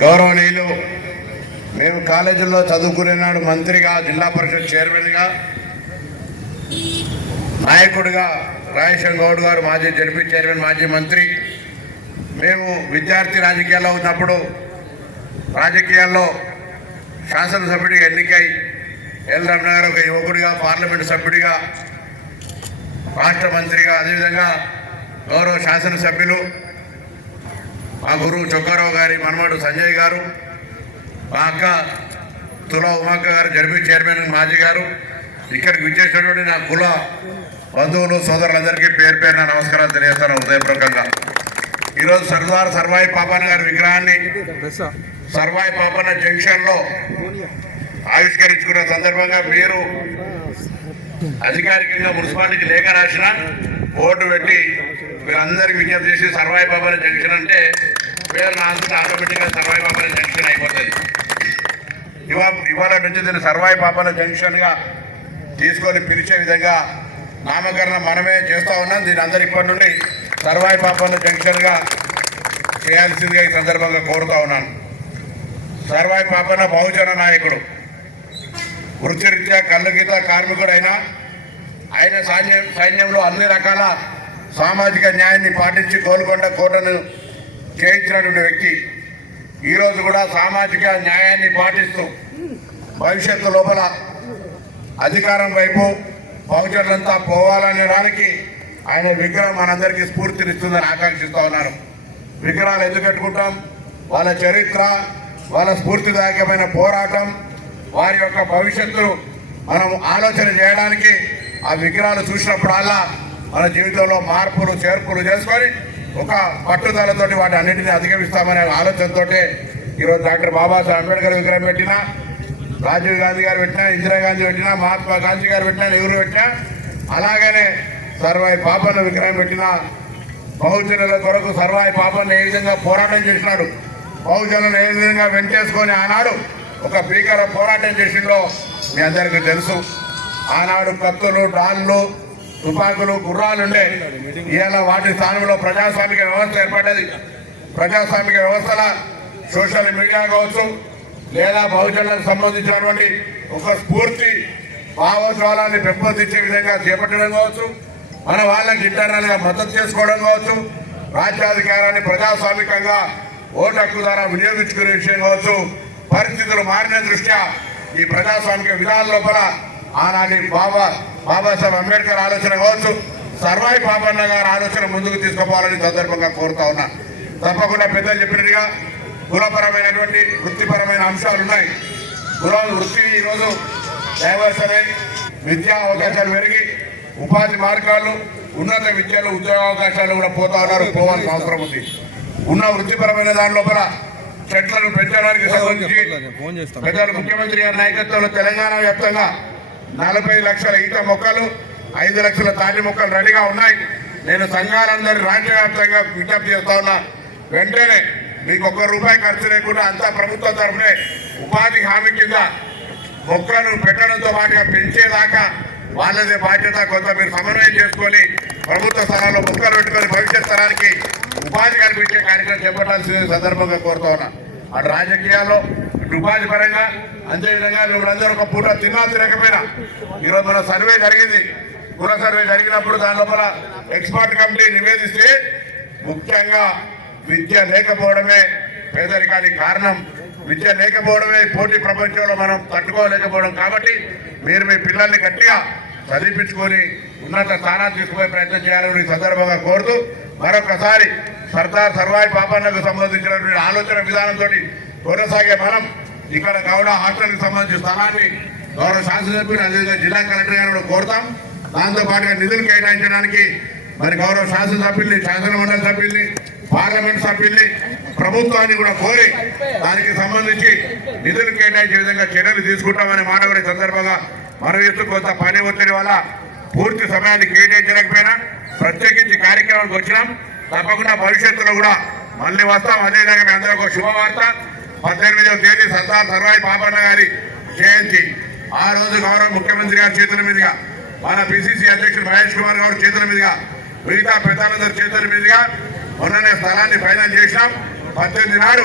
గౌరవనీయులు మేము కాలేజీల్లో చదువుకునేనాడు మంత్రిగా జిల్లా పరిషత్ చైర్మన్గా నాయకుడిగా రాజేశం గౌడ్ గారు మాజీ జడ్పీ చైర్మన్ మాజీ మంత్రి. మేము విద్యార్థి రాజకీయాల్లో ఉన్నప్పుడు రాజకీయాల్లో శాసనసభ్యుడిగా ఎన్నికై ఎల్ రమణ గారు ఒక యువకుడిగా పార్లమెంటు సభ్యుడిగా రాష్ట్ర మంత్రిగా అదేవిధంగా గౌరవ శాసనసభ్యులు మా గురువు చొక్కారావు గారి మనమడు సంజయ్ గారు మా అక్క తులా ఉమాక్క గారు జడ్పీ చైర్మన్ మాజీ గారు. ఇక్కడికి విచ్చేసినటువంటి నా కుల బంధువులు సోదరులందరికీ పేరు పేరున నమస్కారాలు తెలియజేస్తాను హృదయపూర్వకంగా. ఈరోజు సర్దార్ సర్వాయి పాపన్న గారి విగ్రహాన్ని సర్వాయి పాపన్న జంక్షన్లో ఆవిష్కరించుకున్న సందర్భంగా మీరు అధికారికంగా మున్సిపాలిటీకి లేఖ రాసిన ఓటు పెట్టి మీరందరికీ విజ్ఞప్తి చేసి సర్వాయి పాపన్న జంక్షన్ అంటే పేరు నాకు ఆటోమేటిక్గా సర్వాయి పాపన్న జంక్షన్ అయిపోతుంది. ఇవాళ ఇవాళ నుంచి దీన్ని సర్వాయి పాపాల జంక్షన్గా తీసుకొని పిలిచే విధంగా నామకరణం మనమే చేస్తూ ఉన్నాం. దీని అందరు ఇప్పటి నుండి సర్వాయి పాపన్న జంక్షన్గా చేయాల్సిందిగా ఈ సందర్భంగా కోరుతా ఉన్నాను. సర్వాయి పాపన్న బహుజన నాయకుడు. వృత్తిరీత్యా కళ్ళగీత కార్మికుడైనా ఆయన సైన్యం సైన్యంలో అన్ని రకాల సామాజిక న్యాయాన్ని పాటించి గోల్కొండ కోటను చేయించినటువంటి వ్యక్తి. ఈరోజు కూడా సామాజిక న్యాయాన్ని పాటిస్తూ భవిష్యత్తు లోపల అధికారం వైపు బహుజనులంతా పోవాలనేదానికి ఆయన విగ్రహం మనందరికీ స్ఫూర్తినిస్తుందని ఆకాంక్షిస్తూ ఉన్నారు. విగ్రహాలు ఎందుకు పెట్టుకుంటాం? వాళ్ళ చరిత్ర వాళ్ళ స్ఫూర్తిదాయకమైన పోరాటం వారి యొక్క భవిష్యత్తును మనం ఆలోచన చేయడానికి ఆ విగ్రహాలు చూసినప్పుడల్లా మన జీవితంలో మార్పులు చేర్పులు చేసుకొని ఒక పట్టుదలతోటి వాటి అన్నింటినీ అధిగమిస్తామనే ఆలోచనతో ఈరోజు డాక్టర్ బాబాసాహెబ్ అంబేద్కర్ విగ్రహం పెట్టినా రాజీవ్ గాంధీ గారు పెట్టినా ఇందిరాగాంధీ పెట్టినా మహాత్మా గాంధీ గారు పెట్టినా నెహ్రూ పెట్టినా అలాగనే సర్వాయి పాపన్న విగ్రహం పెట్టిన బహుజనుల కొరకు సర్వాయి పాపన్న ఏ విధంగా పోరాటం చేసినాడు బహుజనులను ఏ విధంగా వెంటేసుకొని ఆనాడు ఒక భీకర పోరాటం చేసిండో మీ అందరికీ తెలుసు. ఆనాడు కత్తులు డాళ్ళు తుపాకులు గుర్రాలు ఉండే ఇవాళ వాటి స్థానంలో ప్రజాస్వామిక వ్యవస్థ ఏర్పడ్డది. ప్రజాస్వామిక వ్యవస్థల సోషల్ మీడియా కావచ్చు లేదా బహుజనులకు సంబంధించినటువంటి ఒక స్ఫూర్తి భావోజ్వాలాన్ని పెంపొందించే విధంగా చేపట్టడం కావచ్చు. మన వాళ్ళకి ఇంటర్నల్గా మద్దతు చేసుకోవడం కావచ్చు. రాజ్యాధికారాన్ని ప్రజాస్వామికంగా ఓటు హక్కు ద్వారా వినియోగించుకునే విషయం కావచ్చు. పరిస్థితులు మారిన దృష్ట్యా ఈ ప్రజాస్వామిక విధానం లోపల ఆనాటి బాబా బాబాసాహెబ్ అంబేద్కర్ ఆలోచన కావచ్చు. సర్వాయి పాపన్న గారి ఆలోచన ముందుకు తీసుకుపోవాలని సందర్భంగా కోరుతా ఉన్నా. తప్పకుండా పెద్దలు చెప్పినట్టుగా కులపరమైనటువంటి వృత్తిపరమైన అంశాలు ఉన్నాయి కులాలు వృత్తి ఈరోజు డైవర్స్ అనే విద్యా అవకాశాలు పెరిగి ఉపాధి మార్గాలు ఉన్నత విద్యలో ఉద్యోగ అవకాశాలు కూడా పోతా ఉన్నారు పోవాల్సిన అవసరం ఉంది. ఉన్న వృత్తిపరమైన దాని లోపల చెట్లను పెంచడానికి సంబంధించి ఫోన్ ముఖ్యమంత్రి గారి నాయకత్వంలో తెలంగాణ వ్యాప్తంగా నలభై లక్షల ఈత మొక్కలు ఐదు లక్షల తాటి మొక్కలు రెడీగా ఉన్నాయి. నేను సంఘాలందరి రాష్ట్ర వ్యాప్తంగా విజ్ఞప్తి చేస్తా ఉన్నా వెంటనే మీకు ఒక్క రూపాయి ఖర్చు లేకుండా అంతా ప్రభుత్వం తరఫునే ఉపాధి హామీ కింద మొక్కలను పెట్టడంతో పాటుగా పెంచేదాకా వాళ్ళదే బాధ్యత. కొంత మీరు సమన్వయం చేసుకొని ప్రభుత్వ స్థలాల్లో మొక్కలు పెట్టుకొని భవిష్యత్ స్థలానికి ఉపాధి కల్పించే కార్యక్రమం చేపట్టాల్సిన సందర్భంగా కోరుతా ఉన్నా. అటు రాజకీయాల్లో ఇటు ఉపాధి పరంగా అంతేవిధంగా మీరందరూ ఒక పూట తిన్నా తినకపోయినా ఈరోజు మన సర్వే జరిగింది. కుల సర్వే జరిగినప్పుడు దాని లోపల ఎక్స్పర్ట్ కమిటీ నివేదిస్తే ముఖ్యంగా విద్య లేకపోవడమే పేదరికానికి కారణం. విద్య లేకపోవడమే పోటీ ప్రపంచంలో మనం తట్టుకోలేకపోవడం. కాబట్టి మీరు మీ పిల్లల్ని గట్టిగా చదివించుకొని ఉన్నత స్థానాలు తీసుకుపోయే ప్రయత్నం చేయాలని సందర్భంగా కోరుతూ మరొకసారి సర్దార్ సర్వాయి పాపన్నకు సంబంధించినటువంటి ఆలోచన విధానంతో కొనసాగే మనం ఇక్కడ గౌడ హాస్టల్కి సంబంధించిన స్థలాన్ని గౌరవ శాసనసభ్యులు అదేవిధంగా జిల్లా కలెక్టర్ గారు కూడా కోరుతాం. దాంతోపాటుగా నిధులు కేటాయించడానికి మరి గౌరవ శాసనసభ్యుల్ని శాసన శాసనమండలి సభ్యుల్ని పార్లమెంట్ సభ్యుల్ని ప్రభుత్వాన్ని కూడా కోరి దానికి సంబంధించి నిధులు కేటాయించే విధంగా చర్యలు తీసుకుంటామనే మాట కూడా సందర్భంగా మనవిస్తూ కొంత పని ఒత్తిడి వల్ల పూర్తి సమయాన్ని కేటాయించలేకపోయినా ప్రత్యేకించి కార్యక్రమానికి వచ్చినాం. తప్పకుండా భవిష్యత్తులో కూడా మళ్ళీ వస్తాం. అదేవిధంగా మీ అందరూ ఒక శుభవార్త. పద్దెనిమిదవ తేదీ సర్దార్ సర్వాయి పాపన్న గారి జయంతి. ఆ రోజు గౌరవ ముఖ్యమంత్రి గారి చేతుల మీదుగా మన పిసిసి అధ్యక్షుడు మహేష్ కుమార్ గారు చేతుల మీదుగా మిగతా పెద్దలందరి చేతుల మీదుగా మొన్ననే స్థలాన్ని ఫైనల్ చేసినాం. పద్దెనిమిది నాడు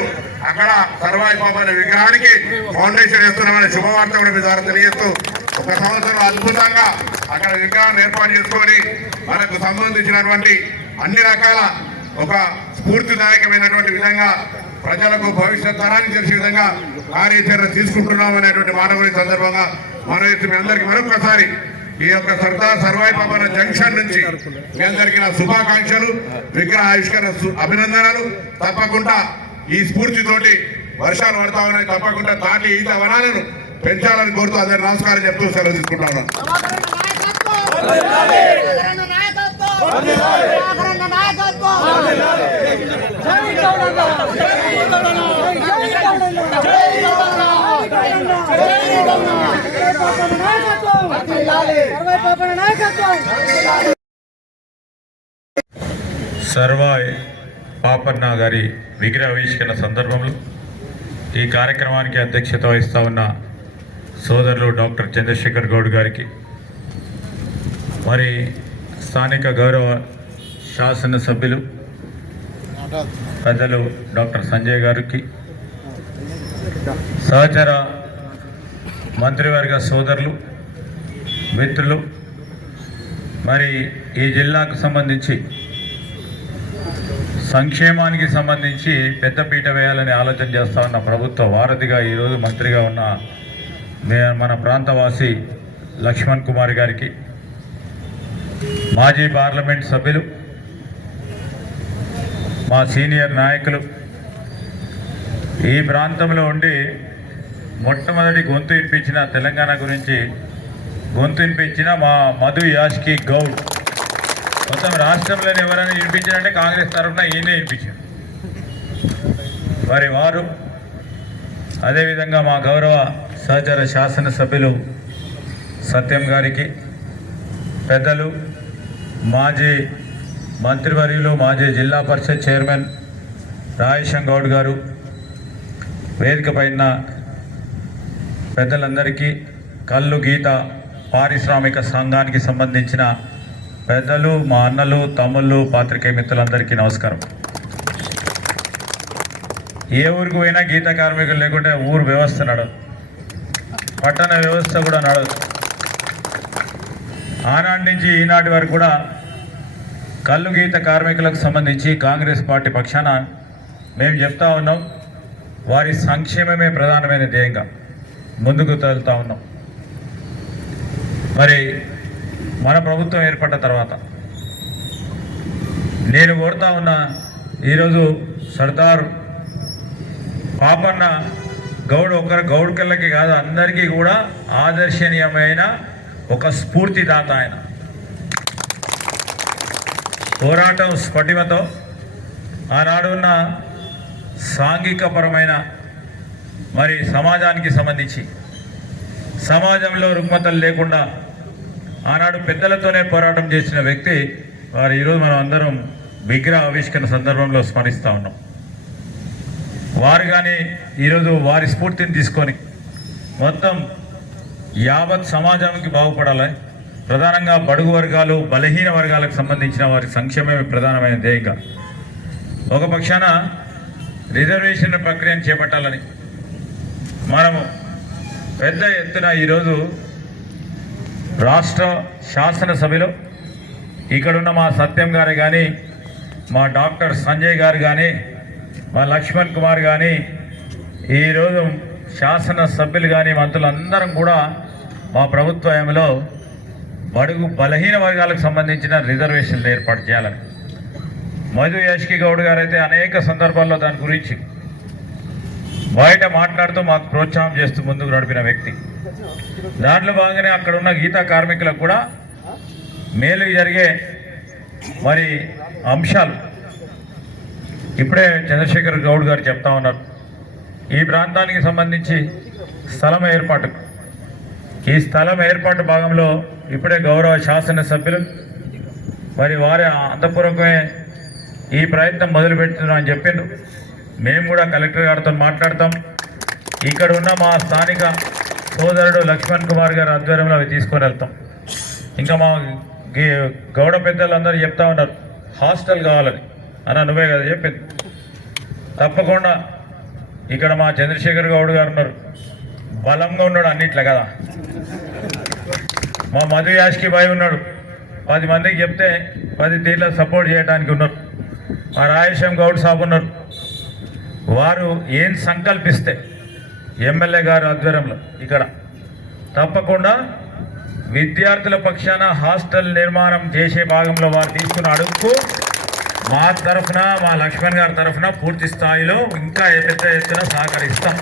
అక్కడ సర్వాయి అనే విగ్రహానికి ఫౌండేషన్ వేస్తున్నామనే శుభవార్త కూడా మీ ద్వారా తెలియజేస్తూ ఒక సంవత్సరం అద్భుతంగా అక్కడ విగ్రహాన్ని ఏర్పాటు చేసుకొని మనకు సంబంధించినటువంటి అన్ని రకాల ఒక స్ఫూర్తిదాయకమైనటువంటి విధంగా ప్రజలకు భవిష్యత్ తరానికి తెలిసే విధంగా కార్యాచరణ తీసుకుంటున్నాం అనేటువంటి మాట కూడా సందర్భంగా మనం మీ అందరికీ మరొకసారి ఈ యొక్క సర్దార్ సర్వాయి పాపన జంక్షన్ నుంచి మేము జరిగిన శుభాకాంక్షలు విగ్రహ ఆవిష్కరణ సు- అభినందనలు. తప్పకుండా ఈ స్ఫూర్తితోటి వర్షాలు పడతా ఉన్నాయి. తప్పకుండా తాటి ఈత వనాలను పెంచాలని కోరుతూ అందరి నమస్కారం చెప్తూ సెలవు తీసుకుంటా ఉన్నాను నాయకత్వం సర్వాయ్ పాపన్న గారి విగ్రహ ఆవిష్కరణ సందర్భంలో ఈ కార్యక్రమానికి అధ్యక్షత వహిస్తా ఉన్న సోదరులు డాక్టర్ చంద్రశేఖర్ గౌడ్ గారికి మరి స్థానిక గౌరవ శాసనసభ్యులు ప్రజలు డాక్టర్ సంజయ్ గారికి సహచర మంత్రివర్గ సోదరులు మిత్రులు మరి ఈ జిల్లాకు సంబంధించి సంక్షేమానికి సంబంధించి పెద్దపీట వేయాలని ఆలోచన చేస్తా ఉన్న ప్రభుత్వ వారధిగా ఈరోజు మంత్రిగా ఉన్న మే- మన ప్రాంతవాసి లక్ష్మణ్ కుమార్ గారికి మాజీ పార్లమెంట్ సభ్యులు మా సీనియర్ నాయకులు ఈ ప్రాంతంలో ఉండి మొట్టమొదటి గొంతు వినిపించిన తెలంగాణ గురించి గొంతు వినిపించిన మా మధు యాష్కి గౌడ్. మొత్తం రాష్ట్రంలోని ఎవరైనా వినిపించారంటే కాంగ్రెస్ తరఫున ఈయనే వినిపించారు మరి వారు అదేవిధంగా మా గౌరవ సహచర శాసనసభ్యులు సత్యం గారికి పెద్దలు మాజీ మంత్రివర్యులు మాజీ జిల్లా పరిషత్ చైర్మన్ రాయేశం గౌడ్ గారు వేదిక పైన పెద్దలందరికీ కళ్ళు గీత పారిశ్రామిక సంఘానికి సంబంధించిన పెద్దలు మా అన్నలు తమ్ముళ్ళు పాత్రికేయ మిత్రులందరికీ నమస్కారం. ఏ ఊరికి పోయినా గీత కార్మికులు లేకుంటే ఊరు వ్యవస్థ నడదు. పట్టణ వ్యవస్థ కూడా నడదు. ఆనాటి నుంచి ఈనాటి వరకు కూడా కళ్ళు గీత కార్మికులకు సంబంధించి కాంగ్రెస్ పార్టీ పక్షాన మేము చెప్తా ఉన్నాం వారి సంక్షేమమే ప్రధానమైన ధ్యేయంగా. ముందుకు వెళ్తా ఉన్నాం. మరి మన ప్రభుత్వం ఏర్పడ్డ తర్వాత నేను కోరుతా ఉన్న ఈరోజు సర్దార్ పాపన్న గౌడ్ ఒకరు గౌడ్ కళ్ళకి కాదు అందరికీ కూడా ఆదర్శనీయమైన ఒక స్ఫూర్తిదాత ఆయన. పోరాటం స్ఫటిమతో ఆనాడున్న సాంఘికపరమైన మరి సమాజానికి సంబంధించి. సమాజంలో రుగ్మతలు లేకుండా ఆనాడు పెద్దలతోనే పోరాటం చేసిన వ్యక్తి వారు ఈరోజు మనం అందరం విగ్రహ ఆవిష్కరణ సందర్భంలో స్మరిస్తూ ఉన్నాం. వారు కానీ ఈరోజు వారి స్ఫూర్తిని తీసుకొని మొత్తం యావత్ సమాజానికి బాగుపడాలి. ప్రధానంగా బడుగు వర్గాలు బలహీన వర్గాలకు సంబంధించిన వారి సంక్షేమమే ప్రధానమైన ధ్యేయంగా. ఒక పక్షాన రిజర్వేషన్ ప్రక్రియను చేపట్టాలని మనము పెద్ద ఎత్తున ఈరోజు రాష్ట్ర శాసనసభలో ఇక్కడున్న మా సత్యం గారు కానీ మా డాక్టర్ సంజయ్ గారు కానీ మా లక్ష్మణ్ కుమార్ కానీ ఈరోజు శాసనసభ్యులు కానీ మంత్రులందరం కూడా మా ప్రభుత్వంలో బడుగు బలహీన వర్గాలకు సంబంధించిన రిజర్వేషన్లు ఏర్పాటు చేయాలని. మధు యాష్కి గౌడ్ గారు అయితే అనేక సందర్భాల్లో దాని గురించి బయట మాట్లాడుతూ మాకు ప్రోత్సాహం చేస్తూ ముందుకు నడిపిన వ్యక్తి. దాంట్లో భాగంగానే అక్కడ ఉన్న గీతా కార్మికులకు కూడా మేలు జరిగే మరి అంశాలు. ఇప్పుడే చంద్రశేఖర్ గౌడ్ గారు చెప్తా ఉన్నారు. ఈ ప్రాంతానికి సంబంధించి స్థలం ఏర్పాటు. ఈ స్థలం ఏర్పాటు భాగంలో ఇప్పుడే గౌరవ శాసనసభ్యులు మరి వారి అంతఃపూర్వకమే ఈ ప్రయత్నం మొదలుపెడుతున్నా అని చెప్పిండ్రు. మేము కూడా కలెక్టర్ గారితో మాట్లాడతాం. ఇక్కడ ఉన్న మా స్థానిక సోదరుడు లక్ష్మణ్ కుమార్ గారి ఆధ్వర్యంలో అవి తీసుకొని వెళ్తాం. ఇంకా మా గౌడ పెద్దలందరూ చెప్తా ఉన్నారు హాస్టల్ కావాలని. అన్న నువ్వే కదా చెప్పింది. తప్పకుండా ఇక్కడ మా చంద్రశేఖర్ గౌడ్ గారు ఉన్నారు. బలంగా ఉన్నాడు అన్నిట్లో కదా. మా మధు యాష్కి బాయ్ ఉన్నాడు. పది మందికి చెప్తే పది తీర్ల సపోర్ట్ చేయడానికి ఉన్నారు. మా రాయేశం గౌడ్ సాబ్ ఉన్నారు. వారు ఏం సంకల్పిస్తే ఎమ్మెల్యే గారి ఆధ్వర్యంలో ఇక్కడ తప్పకుండా విద్యార్థుల పక్షాన హాస్టల్ నిర్మాణం చేసే భాగంలో వారు తీసుకున్న అడుగుకు మా తరఫున మా లక్ష్మణ్ గారి తరఫున పూర్తి స్థాయిలో ఇంకా పెద్ద ఎత్తున సహకరిస్తాం.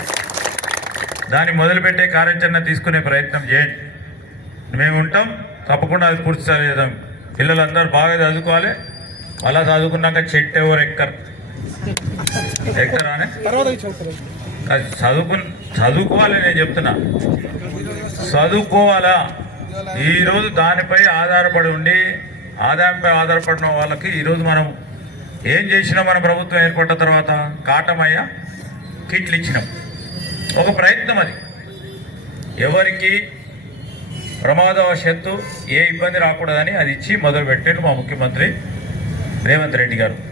దాన్ని మొదలుపెట్టే కార్యాచరణ తీసుకునే ప్రయత్నం చేయండి. మేము ఉంటాం. తప్పకుండా అది పూర్తి చేద్దాం. పిల్లలందరూ బాగా చదువుకోవాలి. అలా చదువుకున్నాక చెట్టు ఎవరు ఎక్కరు. అది చదువుకు చదువుకోవాలి నేను చెప్తున్నా. చదువుకోవాలా? ఈరోజు దానిపై ఆధారపడి ఉండి ఆదాయంపై ఆధారపడిన వాళ్ళకి ఈరోజు మనం ఏం చేసినా మన ప్రభుత్వం ఏర్పడిన తర్వాత? కాటమయ్య కిట్లు ఇచ్చినాం. ఒక ప్రయత్నం అది. ఎవరికి ప్రమాదవశత్తు ఏ ఇబ్బంది రాకూడదని అది ఇచ్చి మొదలుపెట్టాడు మా ముఖ్యమంత్రి రేవంత్ రెడ్డి గారు.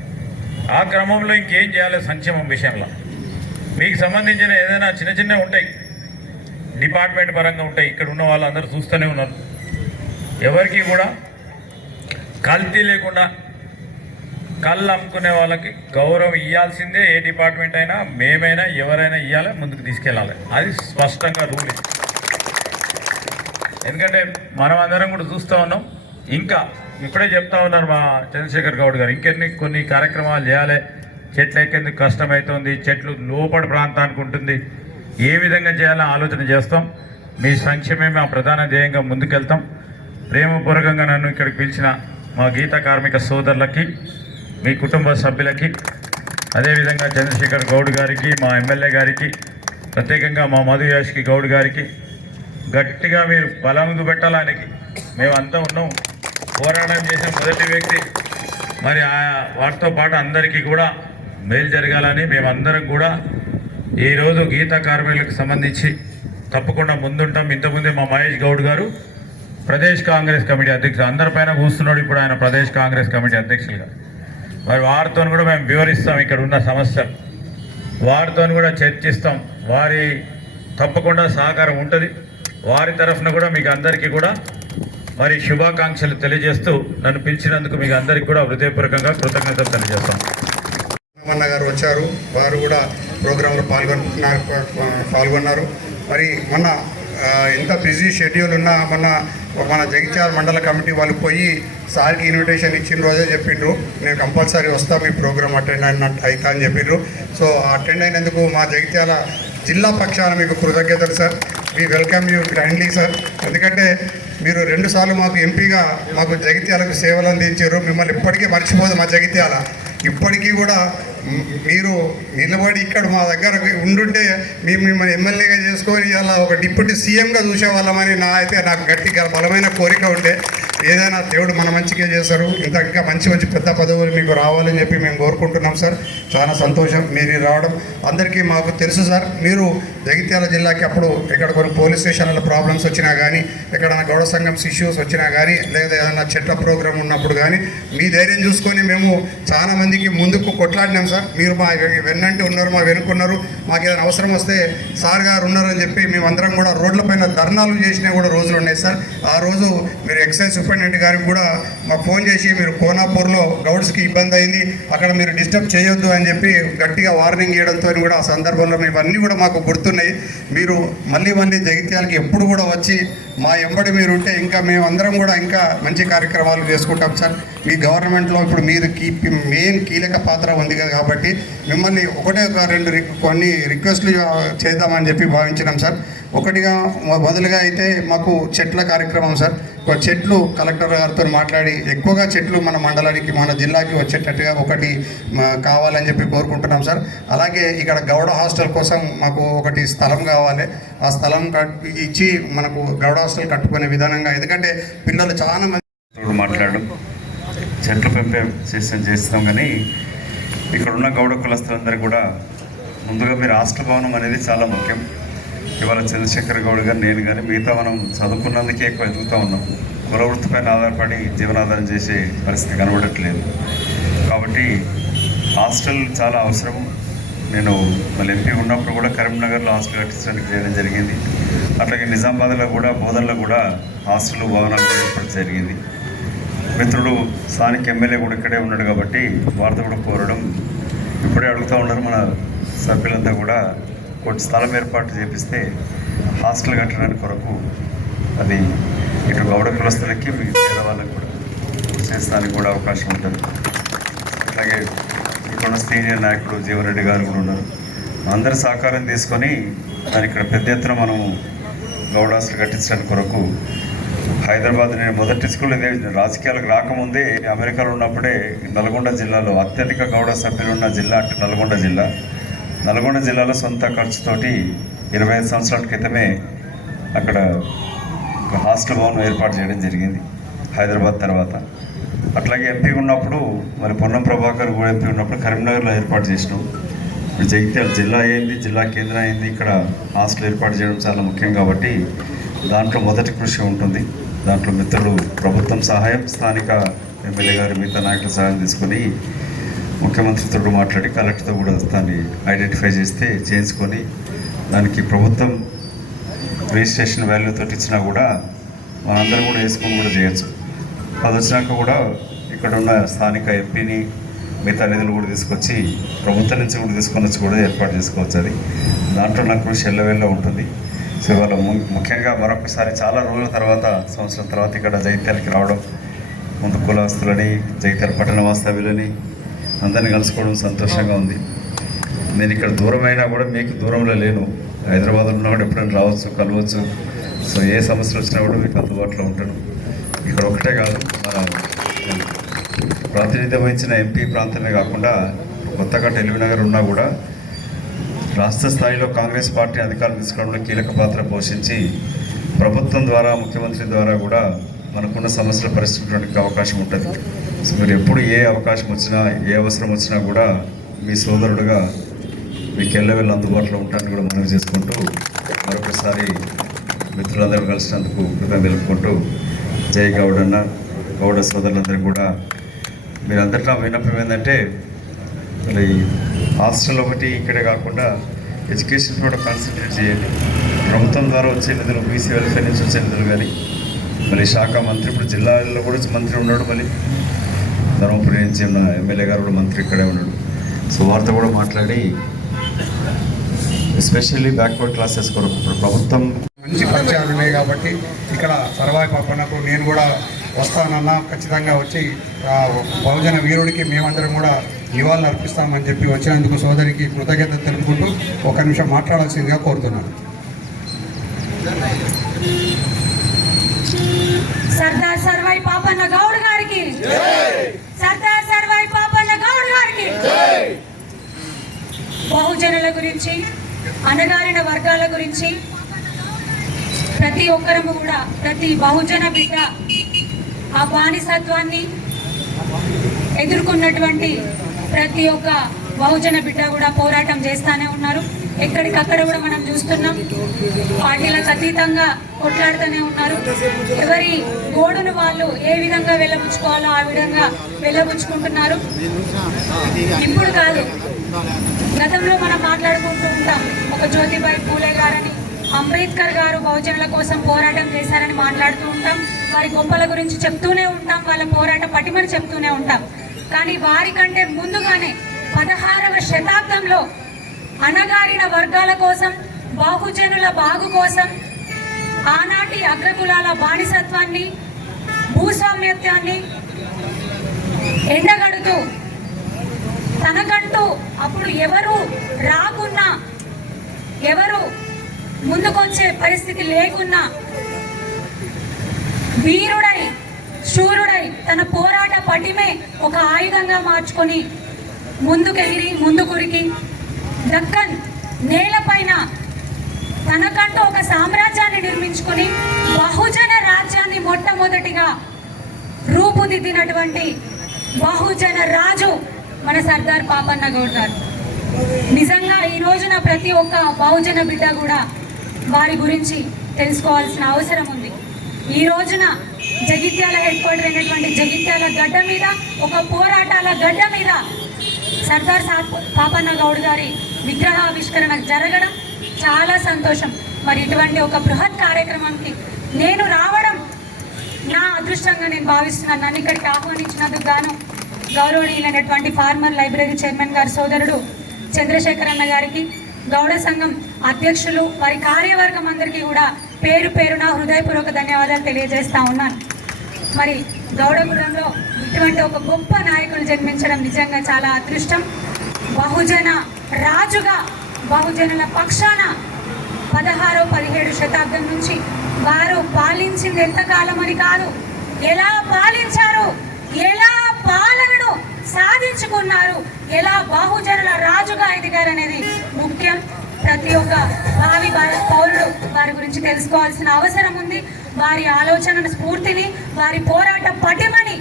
ఆ క్రమంలో ఇంకేం చేయాలి సంక్షేమం విషయంలో? మీకు సంబంధించిన ఏదైనా చిన్న చిన్నవి ఉంటాయి. డిపార్ట్మెంట్ పరంగా ఉంటాయి. ఇక్కడ ఉన్న వాళ్ళందరూ చూస్తూనే ఉన్నారు. ఎవరికి కూడా కల్తీ లేకుండా కళ్ళు అమ్ముకునే వాళ్ళకి గౌరవం ఇవ్వాల్సిందే ఏ డిపార్ట్మెంట్ అయినా మేమైనా ఎవరైనా ఇవ్వాలి ముందుకు తీసుకెళ్ళాలి. అది స్పష్టంగా రూల్. ఎందుకంటే మనం అందరం కూడా చూస్తూ ఉన్నాం. ఇంకా ఇప్పుడే చెప్తా ఉన్నారు మా చంద్రశేఖర్ గౌడ్ గారు. ఇంకెన్ని కొన్ని కార్యక్రమాలు చేయాలి. చెట్లు ఎక్కేందుకు కష్టమవుతుంది చెట్లు లోపల ప్రాంతానికి ఉంటుంది. ఏ విధంగా చేయాలో ఆలోచన చేస్తాం. మీ సంక్షేమే మా ప్రధాన ధ్యేయంగా ముందుకెళ్తాం. ప్రేమపూర్వకంగా నన్ను ఇక్కడికి పిలిచిన మా గీత కార్మిక సోదరులకి మీ కుటుంబ సభ్యులకి అదేవిధంగా చంద్రశేఖర్ గౌడ్ గారికి మా ఎమ్మెల్యే గారికి ప్రత్యేకంగా మా మధు యాష్కి గౌడ్ గారికి గట్టిగా మీరు బలం పెట్టాలి ఆయనకి? మేమంతా ఉన్నాం. పోరాటం చేసిన మొదటి వ్యక్తి. మరి ఆ పాటు అందరికీ కూడా మేలు జరగాలని మేమందరం కూడా ఈరోజు గీత కార్మికులకు సంబంధించి తప్పకుండా ముందుంటాం. ఇంతకుముందే మా మహేష్ గౌడ్ గారు ప్రదేశ్ కాంగ్రెస్ కమిటీ అధ్యక్షుడు అందరిపైన కూస్తున్నాడు ఇప్పుడు ఆయన ప్రదేశ్ కాంగ్రెస్ కమిటీ అధ్యక్షులుగా మరి వారితో కూడా మేము వివరిస్తాం ఇక్కడ ఉన్న సమస్యలు వారితో కూడా చర్చిస్తాం. వారి తప్పకుండా సహకారం ఉంటుంది. వారి తరఫున కూడా మీకు అందరికీ కూడా మరి శుభాకాంక్షలు తెలియజేస్తూ నన్ను పిలిచినందుకు మీకు అందరికీ కూడా హృదయపూర్వకంగా కృతజ్ఞతలు తెలియజేస్తాం. రామన్న గారు వచ్చారు. వారు కూడా ప్రోగ్రాంలో పాల్గొన్నారు పాల్గొన్నారు. మరి మొన్న ఎంత బిజీ షెడ్యూల్ ఉన్నా మొన్న మన జగిత్యాల మండల కమిటీ వాళ్ళు పోయి సార్కి ఇన్విటేషన్ ఇచ్చిన రోజే చెప్పిండ్రు. నేను కంపల్సరీ వస్తా మీ ప్రోగ్రామ్ అటెండ్ అయినట్టు అవుతా అని చెప్పిండ్రు. సో అటెండ్ అయినందుకు మా జగిత్యాల జిల్లా పక్షాన మీకు కృతజ్ఞతలు సార్. మీ వెల్కమ్ యూ కైండ్లీ సార్ ఎందుకంటే మీరు రెండుసార్లు మాకు ఎంపీగా మాకు జగిత్యాలకు సేవలు అందించారు. మిమ్మల్ని ఇప్పటికీ మర్చిపోదు మా జగిత్యాల. ఇప్పటికీ కూడా మీరు నిలబడి ఇక్కడ మా దగ్గర ఉండుంటే మేము మిమ్మల్ని ఎమ్మెల్యేగా చేసుకొని ఇలా ఒక డిప్యూటీ సీఎంగా చూసేవాళ్ళమని నా అయితే నాకు గట్టిగా బలమైన కోరిక ఉండే. ఏదైనా దేవుడు మన మంచిగా చేస్తారు ఇంకా ఇంకా మంచి మంచి పెద్ద పదవులు మీకు రావాలని చెప్పి మేము కోరుకుంటున్నాం సార్. చాలా సంతోషం మీరు రావడం. అందరికీ మాకు తెలుసు సార్ మీరు జగిత్యాల జిల్లాకి అప్పుడు ఇక్కడ కొన్ని పోలీస్ స్టేషన్ల ప్రాబ్లమ్స్ వచ్చినా కానీ ఎక్కడైనా గౌడ సంఘం ఇష్యూస్ వచ్చినా కానీ లేదా ఏదైనా చెట్ల ప్రోగ్రామ్ ఉన్నప్పుడు కానీ మీ ధైర్యం చూసుకొని మేము చాలా మందికి ముందుకు కొట్లాడినాం సార్. మీరు మా వెన్నంటి ఉన్నారు మా వెనుకున్నారు. మాకు ఏదైనా అవసరం వస్తే సార్ గారు ఉన్నారని చెప్పి మేమందరం కూడా రోడ్లపైన ధర్నాలు చేసినా కూడా రోజులు ఉన్నాయి సార్. ఆ రోజు మీరు ఎక్సైజ్ సూపరింటెండెంట్ గారికి కూడా మాకు ఫోన్ చేసి మీరు కోనాపూర్లో గౌడ్స్కి ఇబ్బంది అయింది అక్కడ మీరు డిస్టర్బ్ చేయొద్దు అని చెప్పి గట్టిగా వార్నింగ్ ఇవ్వడంతో కూడా ఆ సందర్భంలో ఇవన్నీ కూడా మాకు గుర్తున్నాయి. మీరు మళ్ళీ మళ్ళీ జగిత్యాలకి ఎప్పుడు కూడా వచ్చి మా ఎంబడి మీరు ఉంటే ఇంకా మేము అందరం కూడా ఇంకా మంచి కార్యక్రమాలు చేసుకుంటాం సార్. మీ గవర్నమెంట్లో ఇప్పుడు మీరు కీ మెయిన్ కీలక పాత్ర ఉంది కదా కాబట్టి మిమ్మల్ని ఒకటే ఒక రెండు కొన్ని రిక్వెస్ట్లు చేద్దామని చెప్పి భావించినాం సార్. ఒకటిగా బదులుగా మొదలుగా అయితే మాకు చెట్ల కార్యక్రమం సార్. చెట్లు కలెక్టర్ గారితో మాట్లాడి ఎక్కువగా చెట్లు మన మండలానికి మన జిల్లాకి వచ్చేటట్టుగా ఒకటి కావాలని చెప్పి కోరుకుంటున్నాం సార్. అలాగే ఇక్కడ గౌడ హాస్టల్ కోసం మాకు ఒకటి స్థలం కావాలి. ఆ స్థలం ఇచ్చి మనకు గౌడ హాస్టల్ కట్టుకునే విధానంగా ఎందుకంటే పిల్లలు చాలా మంది మాట్లాడడం చెట్లు పెంపే చేస్తాం కానీ ఇక్కడ ఉన్న గౌడ కులస్తులందరూ కూడా ముందుగా మీరు రాష్ట్ర భవనం అనేది చాలా ముఖ్యం. ఇవాళ చంద్రశేఖర్ గౌడ్ గారు నేను కానీ మిగతా మనం చదువుకున్నందుకే ఎక్కువ ఎదుగుతూ ఉన్నాం. కుల వృత్తిపైన ఆధారపడి జీవనాధారం చేసే పరిస్థితి కనబడట్లేదు. కాబట్టి హాస్టల్ చాలా అవసరం. నేను మళ్ళీ ఎంపీ ఉన్నప్పుడు కూడా కరీంనగర్లో హాస్టల్ కట్టించడానికి చేయడం జరిగింది. అట్లాగే నిజామాబాద్లో కూడా బోధనలో కూడా హాస్టల్ భవనాలు ఏర్పాటు జరిగింది. మిత్రుడు స్థానిక ఎమ్మెల్యే కూడా ఇక్కడే ఉన్నాడు కాబట్టి వార్త కూడా కోరడం ఇప్పుడే అడుగుతూ ఉన్నారు మన సభ్యులంతా కూడా. కొన్ని స్థలం ఏర్పాటు చేపిస్తే హాస్టల్ కట్టడానికి కొరకు అది ఇటు గౌడ కులస్తులకి మీ పేదవాళ్ళకి కూడా చేస్తానికి కూడా అవకాశం ఉంటుంది. అలాగే ఇక్కడ సీనియర్ నాయకుడు జీవరెడ్డి గారు కూడా ఉన్నారు. అందరి సహకారం తీసుకొని మరి ఇక్కడ పెద్ద ఎత్తున మనము గౌడ హాస్టల్ కట్టించడానికి కొరకు హైదరాబాద్ నేను మొదటి స్కూల్ ఇదే రాజకీయాలకు రాకముందే అమెరికాలో ఉన్నప్పుడే నల్గొండ జిల్లాలో అత్యధిక గౌడ సభ్యులు ఉన్న జిల్లా అంటే నల్గొండ జిల్లా. నల్గొండ జిల్లాలో సొంత ఖర్చుతోటి ఇరవై ఐదు సంవత్సరాల క్రితమే అక్కడ ఒక హాస్టల్ భవనం ఏర్పాటు చేయడం జరిగింది హైదరాబాద్ తర్వాత. అట్లాగే ఎంపీ ఉన్నప్పుడు మరి పొన్నం ప్రభాకర్ కూడా ఎంపీ ఉన్నప్పుడు కరీంనగర్లో ఏర్పాటు చేసినాం. ఇప్పుడు జగిత్యాల జిల్లా అయింది జిల్లా కేంద్రం అయింది ఇక్కడ హాస్టల్ ఏర్పాటు చేయడం చాలా ముఖ్యం కాబట్టి దాంట్లో మొదటి కృషి ఉంటుంది. దాంట్లో మిత్రులు ప్రభుత్వం సహాయం స్థానిక ఎమ్మెల్యే గారు మిగతా నాయకుల సహాయం తీసుకొని ముఖ్యమంత్రితో మాట్లాడి కలెక్టర్తో కూడా దాన్ని ఐడెంటిఫై చేస్తే చేయించుకొని దానికి ప్రభుత్వం రిజిస్ట్రేషన్ వాల్యూతో ఇచ్చినా కూడా మనందరం కూడా వేసుకొని కూడా చేయొచ్చు. అది వచ్చినాక కూడా ఇక్కడ ఉన్న స్థానిక ఎంపీని మిగతా నిధులు కూడా తీసుకొచ్చి ప్రభుత్వం నుంచి కూడా తీసుకొని వచ్చి కూడా ఏర్పాటు చేసుకోవచ్చు అది. దాంట్లో నాకు కృషి ఎల్లవేళ్ళ ఉంటుంది. సో ఇవాళ ము- ముఖ్యంగా మరొకసారి చాలా రోజుల తర్వాత సంవత్సరం తర్వాత ఇక్కడ జైత్యాలకి రావడం ముందు కులస్తులని జైత్యాల పట్టణ వాస్తవ్యులని అందరిని కలుసుకోవడం సంతోషంగా ఉంది. నేను ఇక్కడ దూరమైనా కూడా మీకు దూరంలో లేను. హైదరాబాద్లో ఉన్నా కూడా ఎప్పుడైనా రావచ్చు కలవచ్చు. సో ఏ సమస్యలు వచ్చినా కూడా మీకు అందుబాటులో ఉంటాను. ఇక్కడ ఒకటే కాదు మన ప్రాతినిధ్యం వహించిన ఎంపీ ప్రాంతమే కాకుండా కొత్తగా టెలివినగర్ ఉన్నా కూడా రాష్ట్ర స్థాయిలో కాంగ్రెస్ పార్టీ అధికారం తీసుకోవడంలో కీలక పాత్ర పోషించి ప్రభుత్వం ద్వారా ముఖ్యమంత్రి ద్వారా కూడా మనకున్న సమస్యలు పరిష్కరించడానికి అవకాశం ఉంటుంది. సో మీరు ఎప్పుడు ఏ అవకాశం వచ్చినా ఏ అవసరం వచ్చినా కూడా మీ సోదరుడుగా మీకు ఎల్లవెళ్ళ అందుబాటులో ఉంటానని కూడా మనవి చేసుకుంటూ మరొకసారి మిత్రులందరూ కలిసినందుకు కృతజ్ఞత తెలుపుకుంటూ జై గౌడన్న గౌడ సోదరులందరూ కూడా. మీరందరిలో విన్నపం ఏంటంటే మరి హాస్టల్ ఒకటి ఇక్కడే కాకుండా ఎడ్యుకేషన్ కూడా కాన్సన్ట్రేట్ చేయండి. ప్రభుత్వం ద్వారా వచ్చే నిధులు బీసీ వెల్ఫేర్ నుంచి వచ్చే నిధులు కానీ మళ్ళీ శాఖ మంత్రి ఇప్పుడు జిల్లాలో కూడా మంత్రి ఉన్నాడు మళ్ళీ ధర్మపురి నుంచి ఉన్న ఎమ్మెల్యే గారు కూడా మంత్రి ఇక్కడే ఉన్నాడు. సో వారితో కూడా మాట్లాడి ఎస్పెషల్లీ బ్యాక్వర్డ్ క్లాసెస్ కొరకు ఇప్పుడు ప్రభుత్వం మంచి పరిచయాలు ఉన్నాయి కాబట్టి ఇక్కడ సర్వాయి పాపన్నకు నేను కూడా వస్తానన్నా ఖచ్చితంగా వచ్చి ఆ బహుజన వీరుడికి మేమందరం కూడా నివాళులు అర్పిస్తామని చెప్పి వచ్చినందుకు సోదరికి కృతజ్ఞత తెలుపుకుంటూ ఒక నిమిషం మాట్లాడాల్సిందిగా కోరుతున్నాను. సర్దార్ సర్వై పాపన్న గౌడ్ గారికి. బహుజనుల గురించి అణగారిన వర్గాల గురించి ప్రతి ఒక్కరము కూడా ప్రతి బహుజన బిడ్డ ఆ బానిసత్వాన్ని ఎదుర్కొన్నటువంటి ప్రతి ఒక్క బహుజన బిడ్డ కూడా పోరాటం చేస్తూనే ఉన్నారు. ఎక్కడికక్కడ కూడా మనం చూస్తున్నాం. పార్టీలకు అతీతంగా కొట్లాడుతూనే ఉన్నారు. ఎవరి గోడును వాళ్ళు ఏ విధంగా వెళ్ళబుచ్చుకోవాలో ఆ విధంగా వెళ్ళబుచ్చుకుంటున్నారు ఇప్పుడు కాదు గతంలో మనం మాట్లాడుకుంటూ ఉంటాం. ఒక జ్యోతిబాయి పూలే గారని అంబేద్కర్ గారు బహుజనుల కోసం పోరాటం చేశారని మాట్లాడుతూ ఉంటాం. వారి గొప్పల గురించి చెప్తూనే ఉంటాం. వాళ్ళ పోరాట పటిమని చెప్తూనే ఉంటాం. కానీ వారికంటే ముందుగానే పదహారవ శతాబ్దంలో అణగారిన వర్గాల కోసం బాహుజనుల బాగు కోసం ఆనాటి అగ్రకులాల బానిసత్వాన్ని భూస్వామ్యత్వాన్ని ఎండగడుతూ తనకంటూ అప్పుడు ఎవరు రాకున్నా ఎవరు ముందుకొచ్చే పరిస్థితి లేకున్నా వీరుడై శూరుడై తన పోరాట పటిమే ఒక ఆయుధంగా మార్చుకొని ముందుకెగిరి ముందుకురికి దక్కన్ నేలపైన తనకంటూ ఒక సామ్రాజ్యాన్ని నిర్మించుకుని బహుజన రాజ్యాన్ని మొట్టమొదటిగా రూపుదిద్దినటువంటి బహుజన రాజు మన సర్దార్ పాపన్న గౌడ్ గారు. నిజంగా ఈ రోజున ప్రతి ఒక్క బహుజన బిడ్డ కూడా వారి గురించి తెలుసుకోవాల్సిన అవసరం ఉంది. ఈ రోజున జగిత్యాల హెడ్ క్వార్టర్ అయినటువంటి జగిత్యాల గడ్డ మీద ఒక పోరాటాల గడ్డ మీద సర్దార్ సాబ్ పాపన్న గౌడ్ గారి విగ్రహావిష్కరణ జరగడం చాలా సంతోషం. మరి ఇటువంటి ఒక బృహత్ కార్యక్రమానికి నేను రావడం నా అదృష్టంగా నేను భావిస్తున్నాను. నన్ను ఇక్కడికి ఆహ్వానించినందుకు గాను గౌరవనీయులైనటువంటి ఫార్మర్ లైబ్రరీ చైర్మన్ గారి సోదరుడు చంద్రశేఖర్ అన్న గారికి గౌడ సంఘం అధ్యక్షులు వారి కార్యవర్గం అందరికీ కూడా పేరు పేరున హృదయపూర్వక ధన్యవాదాలు తెలియజేస్తా ఉన్నాను. మరి గౌడగూడెంలో ఇటువంటి ఒక గొప్ప నాయకులు జన్మించడం నిజంగా చాలా అదృష్టం. బహుజన రాజుగా బహుజనుల పక్షాన పదహారో పదిహేడు శతాబ్దం నుంచి వారు పాలించింది ఎంతకాలం అని కాదు. ఎలా పాలించారు? ఎలా పాలనను సాధించుకున్నారు? ఎలా బహుజనుల రాజుగా ఎదిగారు అనేది ముఖ్యం. ప్రతి ఒక్క భావి భారత పౌరుడు వారి గురించి తెలుసుకోవాల్సిన అవసరం ఉంది. వారి ఆలోచన స్ఫూర్తిని వారి పోరాట పటిమని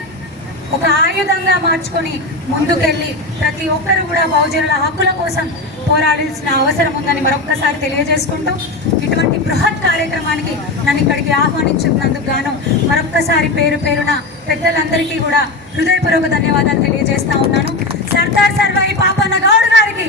ఒక ఆయుధంగా మార్చుకొని ముందుకెళ్ళి ప్రతి ఒక్కరు కూడా బహుజనుల హక్కుల కోసం పోరాడాల్సిన అవసరం ఉందని మరొక్కసారి తెలియజేసుకుంటూ ఇటువంటి బృహత్ కార్యక్రమానికి నన్ను ఇక్కడికి ఆహ్వానించినందుకు గాను మరొక్కసారి పేరు పేరున పెద్దలందరికీ కూడా హృదయపూర్వక ధన్యవాదాలు తెలియజేస్తా ఉన్నాను. సర్దార్ సర్వాయి పాపన్న గౌడ్ గారికి.